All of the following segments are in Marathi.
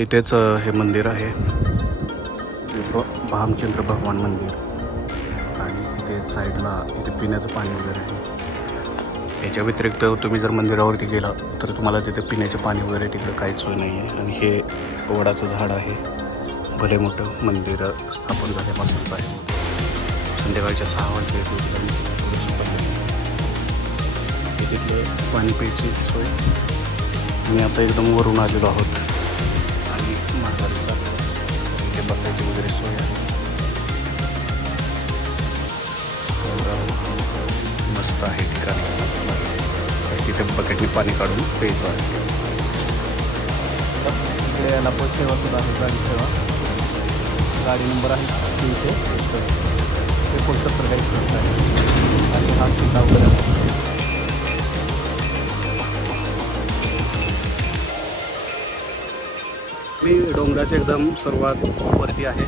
इथेच हे मंदिर आहे. भामचंद्र भगवान मंदिर. आणि इथे साईडला इथे पिण्याचं पाणी वगैरे आहे. याच्या व्यतिरिक्त तुम्ही जर मंदिरावरती गेला तर तुम्हाला तिथे पिण्याचे पाणी वगैरे तिकडे काहीच सोय नाही आहे आणि हे वडाचं झाड आहे. भले मोठं मंदिर स्थापन झाल्यापासून आहे संध्याकाळच्या सहा वाजले तिथले पाणी प्यायची सोय. मी आता एकदम वरून आलेलो आहोत. आणि माघारी इथे बसायची वगैरे सोय आहे मस्त आहे ठिकाण तिथे बकेटने पाणी काढून प्यायचो आहे. इकडे याला पण सेवा सुद्धा आहे गाडी सेवा गाडी नंबर आहे तीनशे एकोणसत्तर काही आहे आणि हा सुद्धा वगैरे मी डोंगराच्या एकदम सर्वात वरती आहे.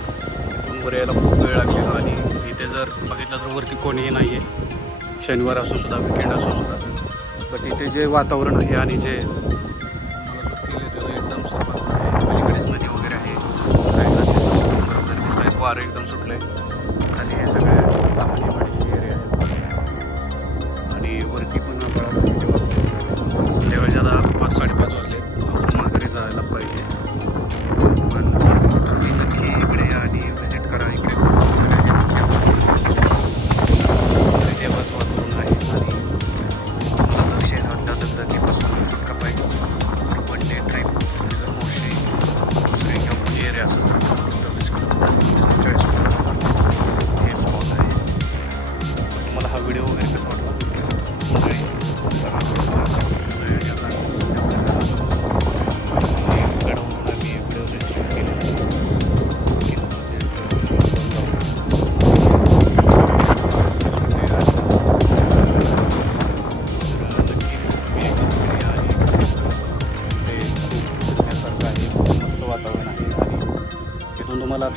डोंगर यायला खूप वेळ लागलेला आणि इथे जर बघितलं तर वरती कोणीही नाही आहे शनिवार असो सुद्धा विकेंड असो सुद्धा. बट इथे जे वातावरण आहे आणि जे एकदम सर्वात पलीकडेच नदी वगैरे आहे. साईडला दिसत वारं एकदम सुटलं. आहे आणि हे सगळे चांगली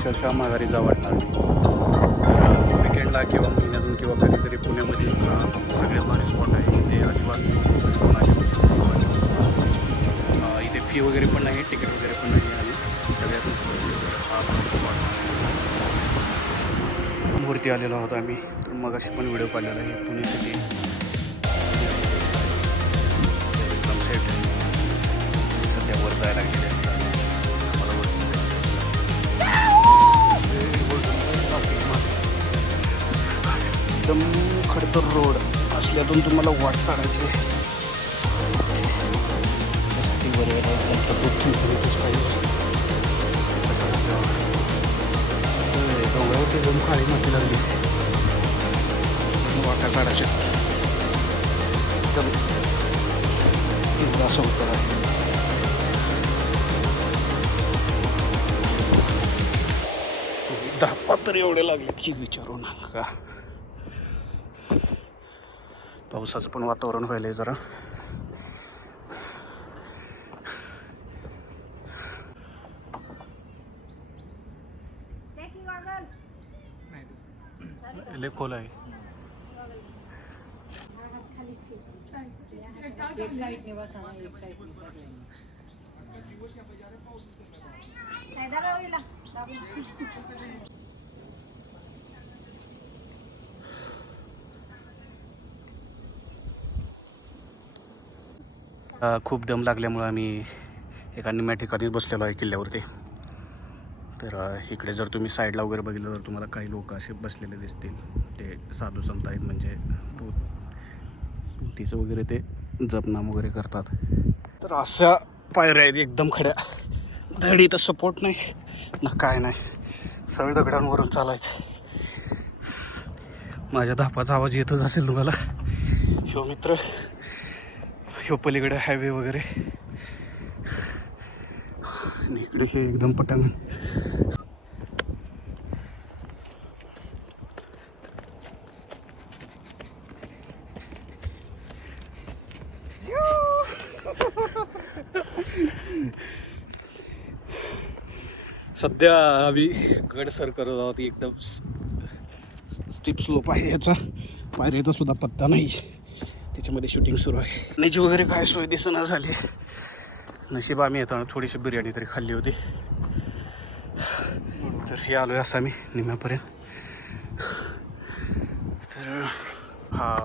अक्षरशः माघारी जा वाटणार नाही. विकेंडला किंवा महिन्यातून किंवा कधीतरी पुण्यामध्ये सगळ्यात भारी स्पॉट आहे. इथे अजिबात इथे फी वगैरे पण नाही तिकीट वगैरे पण नाही आणि सगळ्यातून मूर्ती वरती आलेलो आहोत आम्ही. तर मग अशी पण व्हिडिओ काढलेला आहे. पुणे सिटी तर रोड असल्यातून तुम्हाला वाट काढायची आहे. त्यासाठी वर पाहिजे. होय, एकदम काळी माती लागली. वाटा काढायच्या. तर एकदा असं उत्तर आहे. दहा तर एवढे लागले की विचारू नका. पावसाचं पण वातावरण व्हायलंय जरा. लय खोल आहे. खूप दम लागल्यामुळं आम्ही एका निम्या ठिकाणीच बसलेलो आहे किल्ल्यावरती. तर इकडे जर तुम्ही साईडला वगैरे बघितलं तर तुम्हाला काही लोक असे बसलेले दिसतील. ते साधू संत आहेत म्हणजे तो तिचं वगैरे ते जपनाम वगैरे करतात. तर अशा पायऱ्या आहेत एकदम खड्या. धडी तर सपोर्ट नाही ना काय नाही. सगळं दगडांवरून चालायचं माझ्या धापाचा आवाज येतच असेल तुम्हाला. शिवमित्र मित्र ह्यो पलीकडे हायवे वगैरे. आणि इकडे हे एकदम पटांगण सध्या आम्ही गड सर करत आहोत एकदम स्टीप स्लोप आहे याचा. पायरीचा सुद्धा पत्ता नाही. त्याच्यामध्ये शूटिंग सुरू आहे. पाण्याची वगैरे काय सोय दिसना झाली. नशीब आम्ही येताना थोडीशी बिर्याणी तरी खाल्ली होती. तर हे आलो आहे असं आम्ही निम्यापर्यंत. तर हा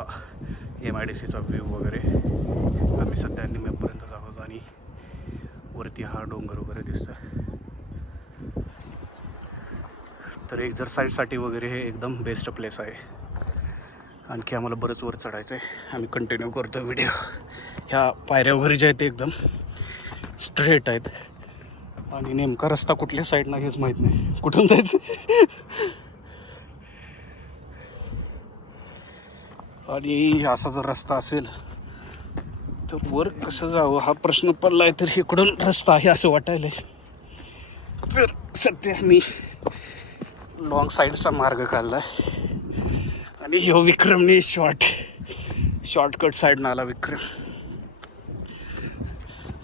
एम आय डी सीचा व्ह्यू वगैरे. आम्ही सध्या निम्यापर्यंतच आहोत आणि वरती हा डोंगर वगैरे दिसतो तर एक्झरसाईजसाठी वगैरे हे एकदम बेस्ट प्लेस आहे. आणखी आम्हाला बरंच वर चढायचं आहे आम्ही कंटिन्यू करतो व्हिडिओ ह्या पायऱ्या वगैरे ज्या आहेत ते एकदम स्ट्रेट आहेत. आणि नेमका रस्ता कुठल्या साईडनं हेच माहीत नाही. कुठून जायचं? आणि असा जर रस्ता असेल तर वर कसं जावं हा प्रश्न पडला आहे तर इकडून रस्ता आहे असं वाटायला तर सध्या मी लॉंग साईडचा मार्ग काढला आहे आणि ह्यो विक्रमने शॉर्ट शॉर्टकट साईडनं आला विक्रम.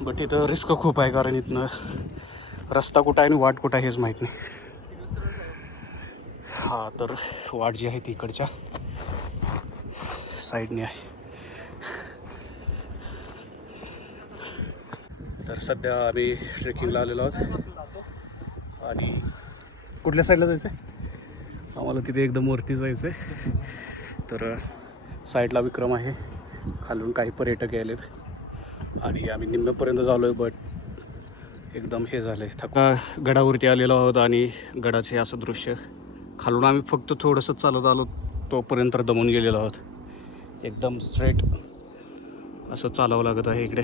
बट इथं रिस्क खूप आहे कारण इथनं रस्ता कुठं आहे आणि वाट कुठं आहे हेच माहीत नाही. हा तर वाट जी आहे ती इकडच्या साईडने आहे. तर सध्या आम्ही ट्रेकिंगला आलेलो आहोत. आणि कुठल्या साईडला जायचं आहे आम्हाला तिथे एकदम वरती जायचं आहे तर साईडला विक्रम आहे. खालून काही पर्यटक यायलेत. आणि आम्ही निम्म्यापर्यंत झालो आहे बट एकदम हे झालं आहे थका गडावरती आलेलो आहोत आणि गडाचे असं दृश्य खालून आम्ही फक्त थोडंसं चालत आलो तोपर्यंत दमून गेलेलो आहोत. एकदम स्ट्रेट असं चालावं लागत आहे इकडे.